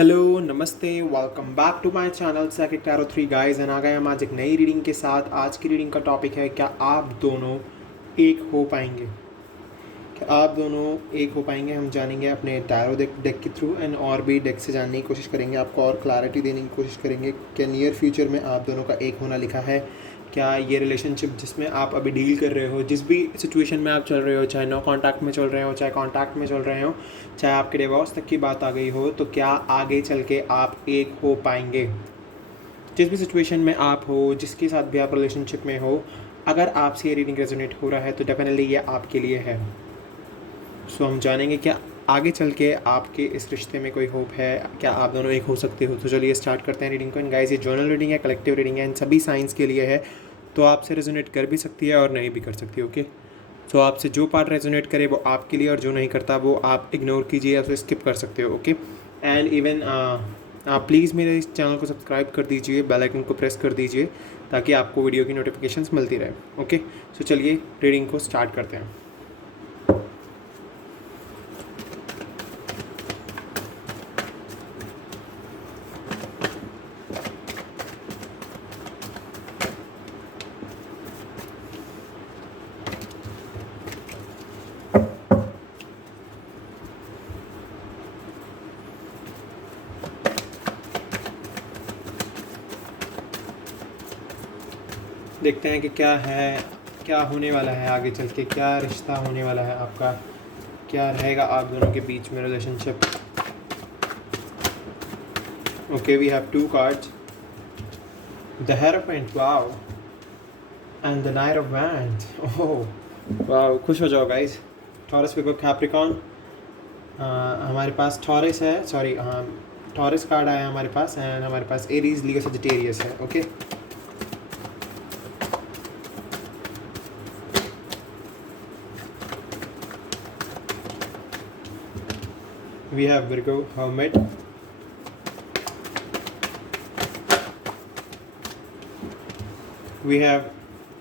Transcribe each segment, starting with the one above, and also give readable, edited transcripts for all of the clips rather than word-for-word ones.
Hello नमस्ते welcome back to my channel second tarot 3 guys and आ गए हम आज एक नई रीडिंग के साथ। आज की रीडिंग का टॉपिक है क्या आप दोनों एक हो पाएंगे। क्या आप दोनों एक हो पाएंगे, हम जानेंगे अपने टैरो डेक के थ्रू एंड और भी डेक से जानने की कोशिश करेंगे, आपको और क्लैरिटी देने की कोशिश करेंगे क्या नियर फ्यूचर में आप दोनों का एक होना लिखा है। क्या ये रिलेशनशिप जिसमें आप अभी डील कर रहे हो, जिस भी सिचुएशन में आप चल रहे हो, चाहे नो कांटेक्ट में चल रहे हो, चाहे कांटेक्ट में चल रहे हो, चाहे आपके डिवोर्स तक की बात आ गई हो, तो क्या आगे चल के आप एक हो पाएंगे। जिस भी सिचुएशन में आप हो, जिसके साथ भी आप रिलेशनशिप में हो, अगर आपसे ये रीडिंग रेजोनेट हो रहा है तो डेफिनेटली ये आपके लिए है। सो हम जानेंगे क्या आगे चल के आपके इस रिश्ते में कोई होप है, क्या आप दोनों एक हो सकते हो। तो चलिए स्टार्ट करते हैं रीडिंग को। एंड गाइस, ये जर्नल रीडिंग है, कलेक्टिव रीडिंग है, इन सभी साइंस के लिए है, तो आपसे रेजोनेट कर भी सकती है और नहीं भी कर सकती। ओके, सो आपसे जो पार्ट रेजोनेट करे वो आपके लिए, और जो नहीं करता वो आप इग्नोर कीजिए या उसे स्किप कर सकते हो। ओके, एंड इवन आप प्लीज़ मेरे इस चैनल को सब्सक्राइब कर दीजिए, बेल आइकन को प्रेस कर दीजिए ताकि आपको वीडियो की नोटिफिकेशंस मिलती रहे। ओके, सो चलिए रीडिंग को स्टार्ट करते हैं। देखते हैं कि क्या है, क्या होने वाला है आगे चल के, क्या रिश्ता होने वाला है आपका, क्या रहेगा आप दोनों के बीच में relationship. Okay, we have two cards, the hierophant, wow, and the knight of wands. Oh wow, खुश हो जाओ गाइस। टॉरस पे कैप्रिकॉन, हमारे पास टॉरस है, सॉरी हाँ, टॉरस कार्ड आया हमारे पास, एंड हमारे पास एरीज, लियो, सजिटेरियस है। Okay, we have Virgo, Hermit, we have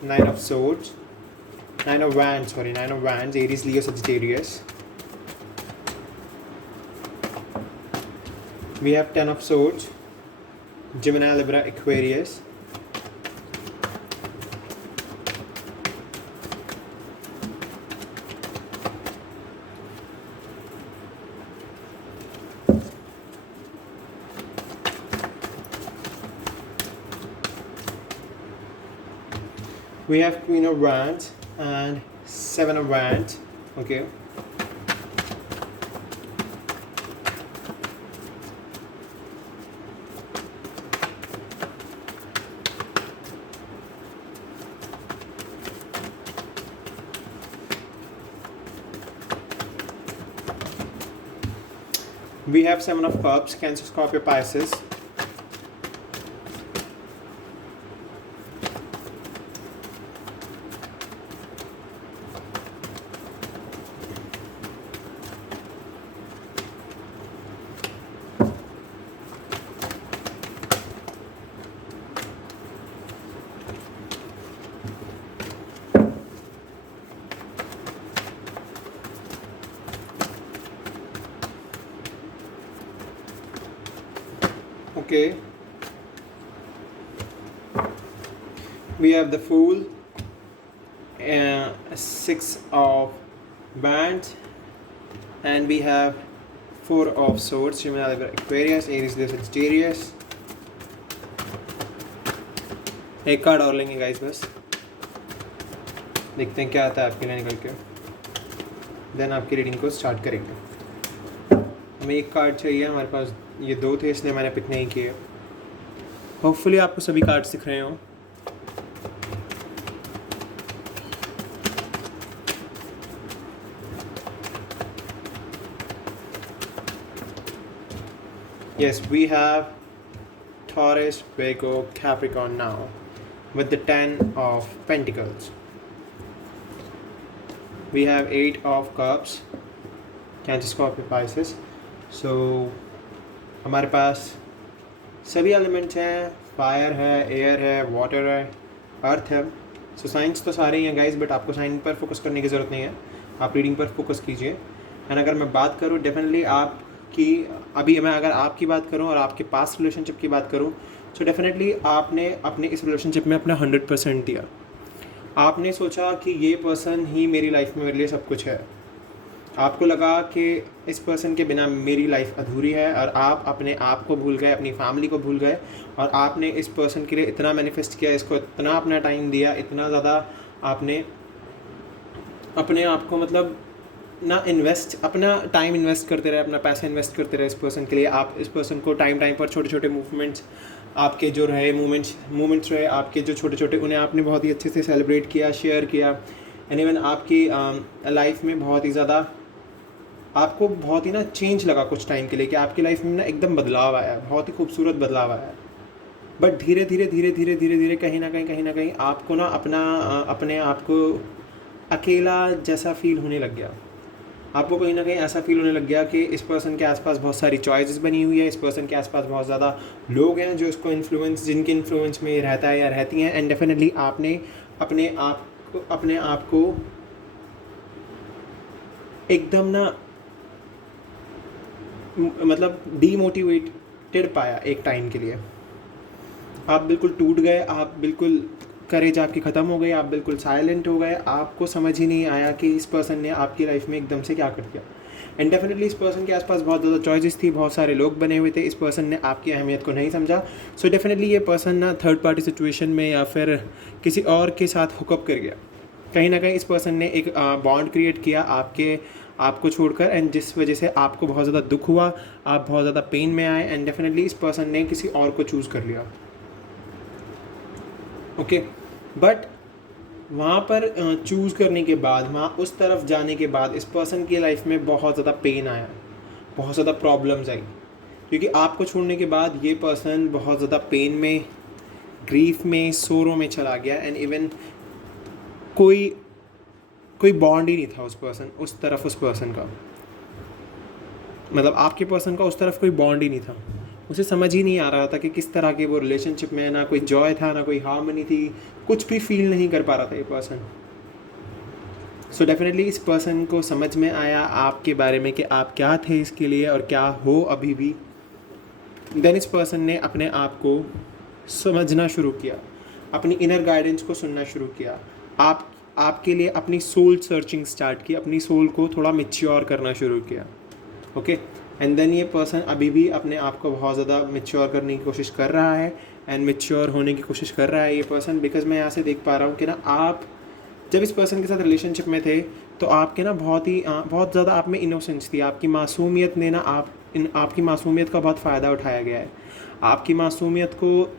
Nine of Swords, Nine of Wands, sorry, Nine of Wands, Aries, Leo, Sagittarius. We have Ten of Swords, Gemini, Libra, Aquarius. We have Queen of Wands and Seven of Wands. Okay, we have Seven of Cups, Cancer, Scorpio, Pisces. Okay, we have the Fool, Six of Wands, and we have Four of Swords, Gemini, Libra, Aquarius, Aries, Leo, Sagittarius. एक card और लेंगे guys, बस देखते हैं क्या आता है आपके लिए निकल के, देन आपकी रीडिंग को स्टार्ट करेंगे। हमें एक कार्ड चाहिए, हमारे पास ये दो थे इसलिए मैंने पिक नहीं किए। होपफुली आपको सभी कार्ड्स दिख रहे हों। Yes, we have Taurus, Virgo, Capricorn now with the 10 of Pentacles. We have 8 of Cups, Cancer, Scorpio, Pisces. So हमारे पास सभी एलिमेंट्स हैं, फायर है, एयर है, वाटर है, अर्थ है। सो साइंस तो सारे ही हैं गाइस, बट आपको साइन पर फोकस करने की ज़रूरत नहीं है, आप रीडिंग पर फोकस कीजिए। एंड अगर मैं बात करूँ, डेफिनेटली आप कि अभी मैं अगर आपकी बात करूं और आपके पास्ट रिलेशनशिप की बात करूं, सो डेफिनेटली आपने अपने इस रिलेशनशिप में अपना 100% दिया। आपने सोचा कि ये पर्सन ही मेरी लाइफ में मेरे लिए सब कुछ है। आपको लगा कि इस पर्सन के बिना मेरी लाइफ अधूरी है, और आप अपने आप को भूल गए, अपनी फैमिली को भूल गए, और आपने इस पर्सन के लिए इतना मैनिफेस्ट किया, इसको इतना अपना टाइम दिया, इतना ज़्यादा आपने अपने आप को मतलब ना अपना टाइम इन्वेस्ट करते रहे, अपना पैसा इन्वेस्ट करते रहे इस पर्सन के लिए। आप इस पर्सन को टाइम टाइम पर छोटे छोटे मूवमेंट्स आपके जो रहे मूवमेंट्स रहे आपके जो छोटे छोटे, उन्हें आपने बहुत ही अच्छे से सेलिब्रेट किया, शेयर किया। एंड इवन आपकी लाइफ में बहुत ही ज़्यादा आपको बहुत ही ना चेंज लगा कुछ टाइम के लिए, कि आपकी लाइफ में ना एकदम बदलाव आया, बहुत ही खूबसूरत बदलाव आया। बट धीरे धीरे धीरे धीरे धीरे धीरे कहीं ना कहीं आपको ना अपने आप को अकेला जैसा फील होने लग गया। आपको कहीं ना कहीं ऐसा फील होने लग गया कि इस पर्सन के आसपास बहुत सारी चॉइसेस बनी हुई है, इस पर्सन के आसपास बहुत ज़्यादा लोग हैं जो इसको जिनके इन्फ्लुएंस में रहता है या रहती हैं। एंड डेफिनेटली आपने अपने आप को एकदम ना मतलब डीमोटिवेटेड पाया एक टाइम के लिए। आप बिल्कुल टूट गए, आप बिल्कुल करेज आपकी ख़त्म हो गई, आप बिल्कुल साइलेंट हो गए। आपको समझ ही नहीं आया कि इस पर्सन ने आपकी लाइफ में एकदम से क्या कर दिया। एंड डेफिनेटली इस पर्सन के आसपास बहुत ज़्यादा चॉइसेस थी, बहुत सारे लोग बने हुए थे, इस पर्सन ने आपकी अहमियत को नहीं समझा। सो डेफिनेटली ये पर्सन ना थर्ड पार्टी सिचुएशन में या फिर किसी और के साथ हुकअप कर गया। कहीं ना कहीं इस पर्सन ने एक बॉन्ड क्रिएट किया आपको छोड़कर, एंड जिस वजह से आपको बहुत ज़्यादा दुख हुआ, आप बहुत ज़्यादा पेन में आए। एंड डेफिनेटली इस पर्सन ने किसी और को चूज़ कर लिया। ओके, बट वहाँ पर चूज़ करने के बाद, वहाँ उस तरफ जाने के बाद इस पर्सन की लाइफ में बहुत ज़्यादा पेन आया, बहुत ज़्यादा प्रॉब्लम्स आई, क्योंकि आपको छोड़ने के बाद ये पर्सन बहुत ज़्यादा पेन में, ग्रीफ में, सोरों में चला गया। एंड इवन कोई बॉन्ड ही नहीं था उस पर्सन का, मतलब आपके पर्सन का उस तरफ कोई बॉन्ड ही नहीं था। उसे समझ ही नहीं आ रहा था कि किस तरह के वो रिलेशनशिप में, ना कोई जॉय था, ना कोई हार्मनी थी, कुछ भी फील नहीं कर पा रहा था ये पर्सन। सो डेफिनेटली इस पर्सन को समझ में आया आपके बारे में कि आप क्या थे इसके लिए और क्या हो अभी भी। देन इस पर्सन ने अपने आप को समझना शुरू किया, अपनी इनर गाइडेंस को सुनना शुरू किया, आपके लिए अपनी सोल सर्चिंग स्टार्ट की, अपनी सोल को थोड़ा मैच्योर करना शुरू किया। ओके, एंड देन ये पर्सन अभी भी अपने आप को बहुत ज़्यादा मैच्योर करने की कोशिश कर रहा है, एंड मैच्योर होने की कोशिश कर रहा है ये पर्सन। बिकॉज मैं यहाँ से देख पा रहा हूँ कि ना आप जब इस पर्सन के साथ रिलेशनशिप में थे तो आपके ना बहुत ज़्यादा आप में इनोसेंस थी, आपकी मासूमियत ने ना आपकी मासूमियत का बहुत फ़ायदा उठाया गया है, आपकी मासूमियत को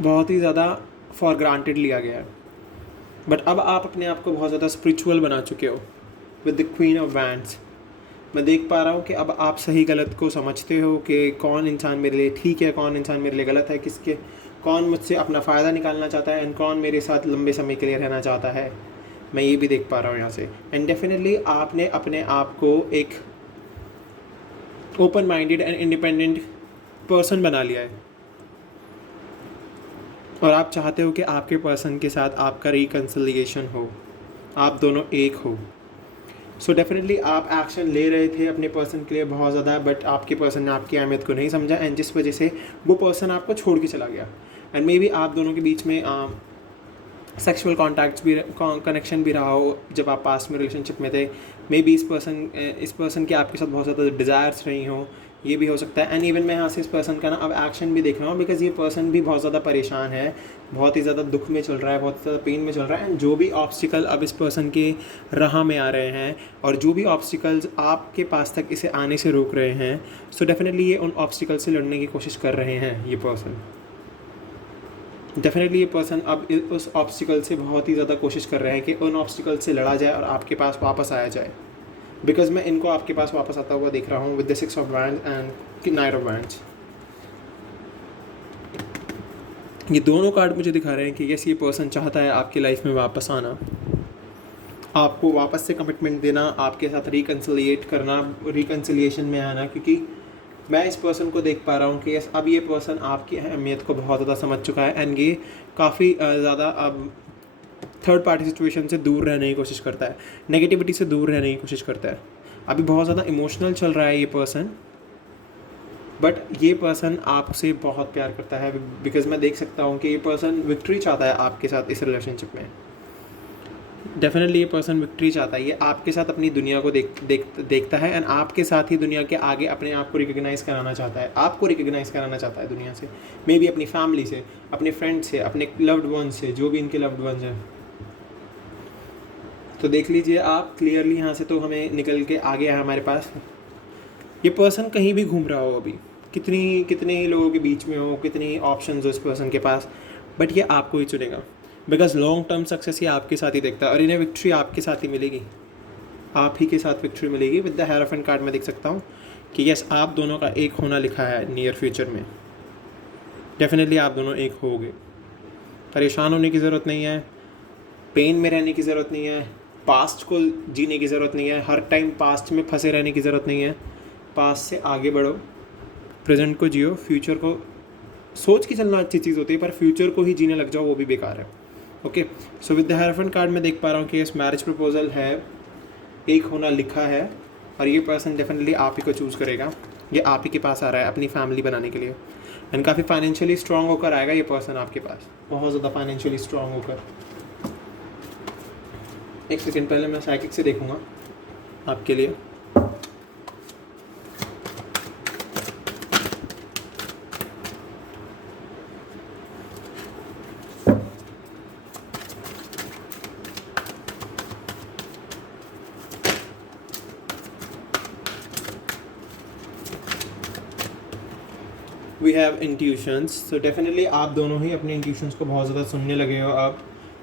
बहुत ही ज़्यादा फॉर ग्रांटेड लिया गया है। बट अब आप अपने आप को बहुत ज़्यादा स्पिरिचुअल बना चुके हो with the queen of wands. मैं देख पा रहा हूँ कि अब आप सही गलत को समझते हो कि कौन इंसान मेरे लिए ठीक है, कौन इंसान मेरे लिए गलत है, कौन मुझसे अपना फ़ायदा निकालना चाहता है, एंड कौन मेरे साथ लंबे समय के लिए रहना चाहता है। मैं ये भी देख पा रहा हूँ यहाँ से। एंड डेफिनेटली आपने अपने आप को एक open minded and independent person बना लिया है, और आप चाहते हो कि आपके पर्सन के साथ आपका रिकन्सिलिएशन हो, आप दोनों एक हो। सो डेफिनेटली आप एक्शन ले रहे थे अपने पर्सन के लिए बहुत ज़्यादा, बट आपके पर्सन ने आपकी अहमियत को नहीं समझा, एंड जिस वजह से वो पर्सन आपको छोड़ के चला गया। एंड मे बी आप दोनों के बीच में सेक्सुअल कनेक्शन भी रहा हो जब आप पास्ट में रिलेशनशिप में थे। मे बी इस पर्सन के आपके साथ बहुत ज़्यादा डिज़ायर्स रही हो, ये भी हो सकता है। एंड इवन मैं यहाँ से इस पर्सन का ना अब एक्शन भी देख रहा हूँ, बिकॉज ये पर्सन भी बहुत ज़्यादा परेशान है, बहुत ही ज़्यादा दुख में चल रहा है, बहुत ज़्यादा पेन में चल रहा है। एंड जो भी ऑब्स्टिकल अब इस पर्सन के राह में आ रहे हैं, और जो भी ऑब्स्टिकल्स आपके पास तक इसे आने से रोक रहे हैं, सो डेफिनेटली ये उन ऑब्स्टिकल से लड़ने की कोशिश कर रहे हैं। ये पर्सन डेफिनेटली ये पर्सन अब उस ऑब्स्टिकल से बहुत ही ज़्यादा कोशिश कर रहे हैं कि उन ऑब्स्टिकल से लड़ा जाए और आपके पास वापस आया जाए। बिकॉज मैं इनको आपके पास वापस आता हुआ देख रहा हूँ with the 6 of wands and 9 of wands. ये दोनों कार्ड मुझे दिखा रहे हैं कि यस, ये पर्सन चाहता है आपकी लाइफ में वापस आना, आपको वापस से कमिटमेंट देना, आपके साथ रिकन्सिलिएशन में आना। क्योंकि मैं इस पर्सन को देख पा रहा हूँ कि यस, अब ये पर्सन आपकी अहमियत को बहुत ज़्यादा समझ चुका है, एंड ये काफ़ी ज़्यादा अब थर्ड पार्टी सिचुएशन से दूर रहने की कोशिश करता है, नेगेटिविटी से दूर रहने की कोशिश करता है। अभी बहुत ज़्यादा इमोशनल चल रहा है ये पर्सन, बट ये पर्सन आपसे बहुत प्यार करता है, बिकॉज मैं देख सकता हूँ कि ये पर्सन विक्ट्री चाहता है आपके साथ इस रिलेशनशिप में। डेफिनेटली ये पर्सन विक्ट्री चाहता है, ये आपके साथ अपनी दुनिया को देखता है एंड आपके साथ ही दुनिया के आगे अपने आप को रिकग्नाइज़ कराना चाहता है, आपको रिकग्नाइज़ कराना चाहता है दुनिया से, मे बी अपनी फैमिली से, अपने फ्रेंड से, अपने लव्ड वन से, जो भी इनके लव्ड वंस हैं। तो देख लीजिए आप क्लियरली यहाँ से, तो हमें निकल के आ गया है हमारे पास। ये पर्सन कहीं भी घूम रहा हो अभी, कितने ही लोगों के बीच में हो, कितनी ऑप्शंस हो इस पर्सन के पास, बट ये आपको ही चुनेगा, बिकॉज लॉन्ग टर्म सक्सेस ये आपके साथ ही देखता है और इन्हें विक्ट्री आपके साथ ही मिलेगी, आप ही के साथ विक्ट्री मिलेगी। विद द हेरोफेंट कार्ड में देख सकता हूँ कि यस, आप दोनों का एक होना लिखा है नियर फ्यूचर में। डेफिनेटली आप दोनों एक होगे, परेशान होने की ज़रूरत नहीं है, पेन में रहने की ज़रूरत नहीं है, पास्ट को जीने की ज़रूरत नहीं है, हर टाइम पास्ट में फंसे रहने की ज़रूरत नहीं है। पास्ट से आगे बढ़ो, प्रेजेंट को जियो, फ्यूचर को सोच के चलना अच्छी चीज़ होती है, पर फ्यूचर को ही जीने लग जाओ वो भी बेकार है। Okay, so with the hierophant card में देख पा रहा हूँ कि इस मैरिज प्रपोजल है, एक होना लिखा है, और ये पर्सन डेफिनेटली आप ही को चूज़ करेगा, ये आप ही के पास आ रहा है अपनी फैमिली बनाने के लिए, एंड काफ़ी फाइनेंशियली स्ट्रांग होकर आएगा ये पर्सन आपके पास, बहुत ज़्यादा फाइनेंशियली स्ट्रांग होकर। एक सेकेंड पहले मैं साइकिक से देखूँगा आपके लिए। We have intuitions, so definitely आप दोनों ही अपने इंट्यूशंस को बहुत ज़्यादा सुनने लगे हो अब।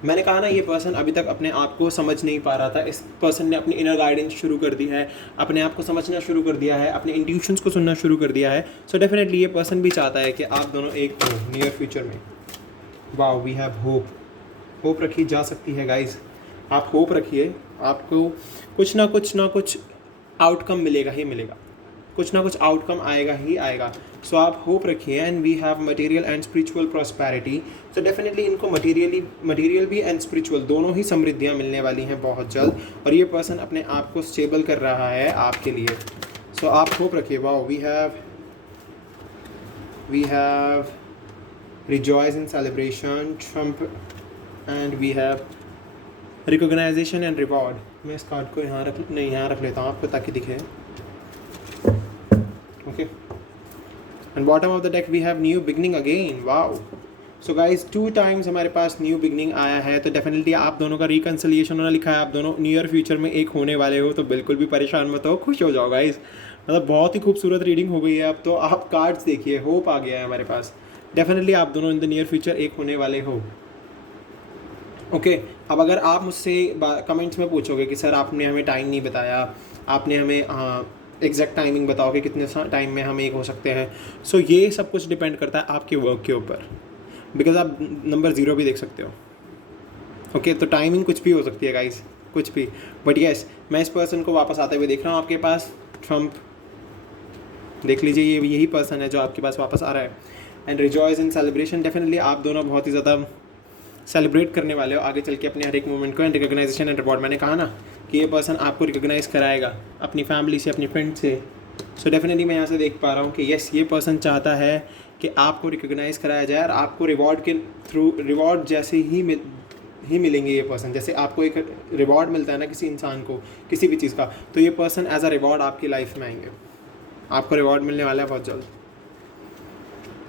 मैंने कहा ना, ये पर्सन अभी तक अपने आप को समझ नहीं पा रहा था, इस पर्सन ने अपनी इनर गाइडेंस शुरू कर दी है, अपने आप को समझना शुरू कर दिया है, अपने इंट्यूशंस को सुनना शुरू कर दिया है। सो डेफिनेटली ये पर्सन भी चाहता है कि आप दोनों एक हो नियर फ्यूचर में। Wow, we have hope, hope रखी जा सकती है गाइज, आप होप रखिए, आपको कुछ ना कुछ आउटकम मिलेगा ही मिलेगा, कुछ ना कुछ आउटकम आएगा ही आएगा। सो आप होप रखिए, and we have material and spiritual prosperity. So definitely इनको मटेरियल भी एंड स्पिरिचुअल दोनों ही समृद्धियाँ मिलने वाली हैं बहुत जल्द, और ये पर्सन अपने आप को स्टेबल कर रहा है आपके लिए। सो आप होप रखिए। Wow, we have rejoice in celebration, trump, and we have recognition and reward. मैं इस कार्ड को यहाँ रख लेता हूँ आपको ताकि दिखे। Okay, and bottom of the deck we have new beginning again. Wow. So guys, 2 times हमारे पास न्यू बिगनिंग आया है, तो डेफिनेटली आप दोनों का रिकन्सिलिएशन होना लिखा है, आप दोनों नियर फ्यूचर में एक होने वाले हो, तो बिल्कुल भी परेशान मत हो, खुश हो जाओ गाइस। मतलब बहुत ही खूबसूरत रीडिंग हो गई है अब तो। आप कार्ड्स देखिए, होप आ गया है हमारे पास, डेफिनेटली आप दोनों इन द नियर फ्यूचर एक होने वाले हो। ओके, अब अगर आप मुझसे कमेंट्स में पूछोगे कि सर आपने हमें टाइम नहीं बताया, आपने हमें एग्जैक्ट टाइमिंग बताओ कि कितने टाइम में हम एक हो सकते हैं, सो ये सब कुछ डिपेंड करता है आपके वर्क के ऊपर, बिकॉज आप नंबर 0 भी देख सकते हो। ओके, तो टाइमिंग कुछ भी हो सकती है गाइस, कुछ भी, बट येस, मैं इस पर्सन को वापस आते हुए देख रहा हूँ आपके पास। ट्रम्प, देख लीजिए, ये यही पर्सन है जो आपके पास वापस आ रहा है। And rejoice in celebration, definitely आप दोनों बहुत ही ज़्यादा सेलिब्रेट करने वाले हो आगे चल के अपने हर एक मोमेंट को। एंड रिकॉग्नाइजेशन एंड रिवॉर्ड, मैंने कहा ना कि ये पर्सन आपको रिकॉग्नाइज़ कराएगा अपनी फैमिली से, अपनी फ्रेंड से। सो डेफिनेटली मैं यहाँ से देख पा रहा हूँ कि यस, ये पर्सन चाहता है कि आपको रिकॉग्नाइज़ कराया जाए, और आपको रिवॉर्ड के थ्रू रिवॉर्ड जैसे ही मिलेंगे ये पर्सन, जैसे आपको एक रिवॉर्ड मिलता है ना किसी इंसान को किसी भी चीज़ का, तो ये पर्सन एज अ रिवॉर्ड आपकी लाइफ में आएंगे, आपको रिवॉर्ड मिलने वाला है बहुत जल्द।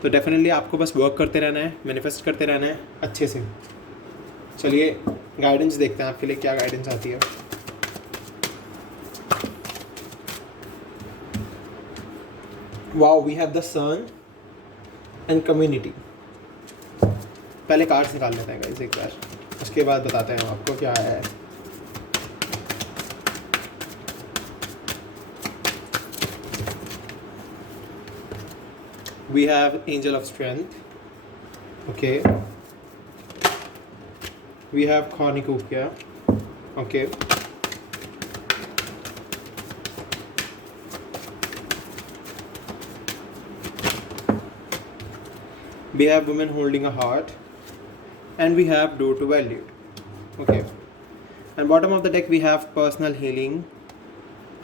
तो डेफिनेटली आपको बस वर्क करते रहना है, मैनिफेस्ट करते रहना है अच्छे से। चलिए गाइडेंस देखते हैं आपके लिए क्या गाइडेंस आती है। Wow, we have the sun and community. पहले कार्ड्स निकाल लेते हैं गाइस एक बार, उसके बाद बताते हैं आपको क्या आया है। We have Angel of Strength. Okay. We have Cornucopia. Okay. We have Woman Holding a Heart. And we have Door to Value. Okay. And bottom of the deck we have Personal Healing.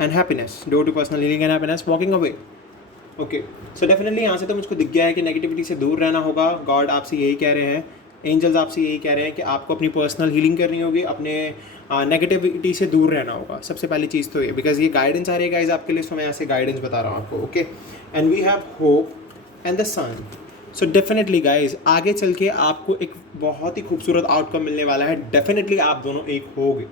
And happiness, door to personal healing and happiness, walking away. Okay, so definitely यहाँ से तो मुझको दिख गया है कि negativity से दूर रहना होगा। गॉड आपसे यही कह रहे हैं, एंजल्स आपसे यही कह रहे हैं कि आपको अपनी पर्सनल हीलिंग करनी होगी, अपने नेगेटिविटी से दूर रहना होगा। सबसे पहली चीज़ तो ये, बिकॉज ये गाइडेंस आ रही है गाइज आपके लिए, सो मैं यहाँ से गाइडेंस बता रहा हूँ आपको। Okay, and we have hope and the sun. So definitely guys आगे चल के आपको एक बहुत ही खूबसूरत आउटकम मिलने वाला है। डेफिनेटली आप दोनों एक होगे।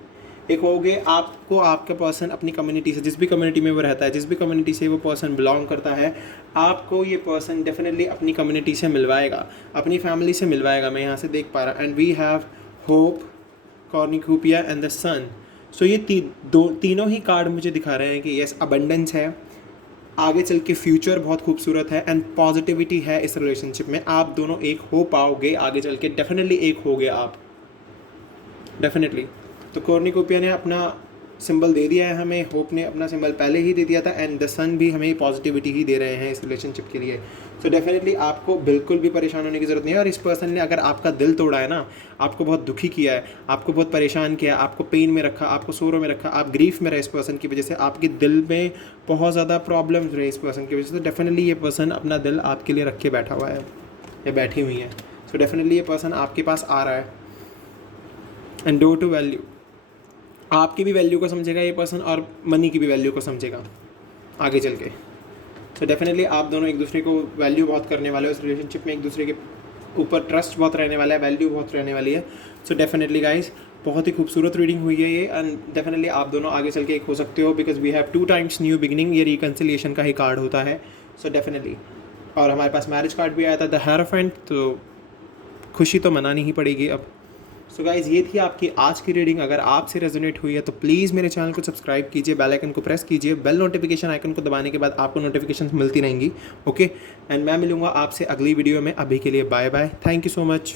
आपको आपका पर्सन अपनी कम्युनिटी से, जिस भी कम्युनिटी में वो रहता है, जिस भी कम्युनिटी से वो पर्सन बिलोंग करता है, आपको ये पर्सन डेफिनेटली अपनी कम्युनिटी से मिलवाएगा, अपनी फैमिली से मिलवाएगा। मैं यहाँ से देख पा रहा। And we have hope, cornucopia and the sun. So ये तीनों ही कार्ड मुझे दिखा रहे हैं कि यस, अबंडेंस है, आगे चल के फ्यूचर बहुत खूबसूरत है एंड पॉजिटिविटी है इस रिलेशनशिप में। आप दोनों एक हो पाओगे आगे चल के, डेफिनेटली एक होगे आप, डेफिनेटली। तो कॉर्निकोपिया ने अपना सिंबल दे दिया है हमें, होप ने अपना सिंबल पहले ही दे दिया था, एंड द सन भी हमें पॉजिटिविटी ही दे रहे हैं इस रिलेशनशिप के लिए। सो डेफिनेटली आपको बिल्कुल भी परेशान होने की ज़रूरत नहीं है। और इस पर्सन ने अगर आपका दिल तोड़ा है ना, आपको बहुत दुखी किया है, आपको बहुत परेशान किया है, आपको पेन में रखा, आपको सोरो में रखा, आप ग्रीफ में रहे इस पर्सन की वजह से, आपके दिल में बहुत ज़्यादा प्रॉब्लम्स रहे इस पर्सन की वजह से, तो डेफिनेटली ये पर्सन अपना दिल आपके लिए रख के बैठा हुआ है या बैठी हुई है। सो डेफिनेटली ये पर्सन आपके पास आ रहा है। एंड डोर टू वैल्यू, आपकी भी वैल्यू को समझेगा ये पर्सन और मनी की भी वैल्यू को समझेगा आगे चल के। तो डेफिनेटली आप दोनों एक दूसरे को वैल्यू बहुत करने वाले हो इस रिलेशनशिप में, एक दूसरे के ऊपर ट्रस्ट बहुत रहने वाला है, वैल्यू बहुत रहने वाली है। सो डेफिनेटली गाइस बहुत ही खूबसूरत रीडिंग हुई है ये, एंड डेफिनेटली आप दोनों आगे चल के एक हो सकते हो, because we have 2 times new beginning. ये रिकन्सिलिएशन का ही कार्ड होता है। सो डेफिनेटली, और हमारे पास मैरिज कार्ड भी आया था, द हेरोफेंट, तो खुशी तो मनानी ही पड़ेगी अब। सो गाइज़ ये थी आपकी आज की रीडिंग। अगर आपसे रेजोनेट हुई है तो प्लीज़ मेरे चैनल को सब्सक्राइब कीजिए, बेल आइकन को प्रेस कीजिए। बेल नोटिफिकेशन आइकन को दबाने के बाद आपको नोटिफिकेशन मिलती रहेंगी। ओके, एंड मैं मिलूंगा आपसे अगली वीडियो में। अभी के लिए bye bye, thank you so much.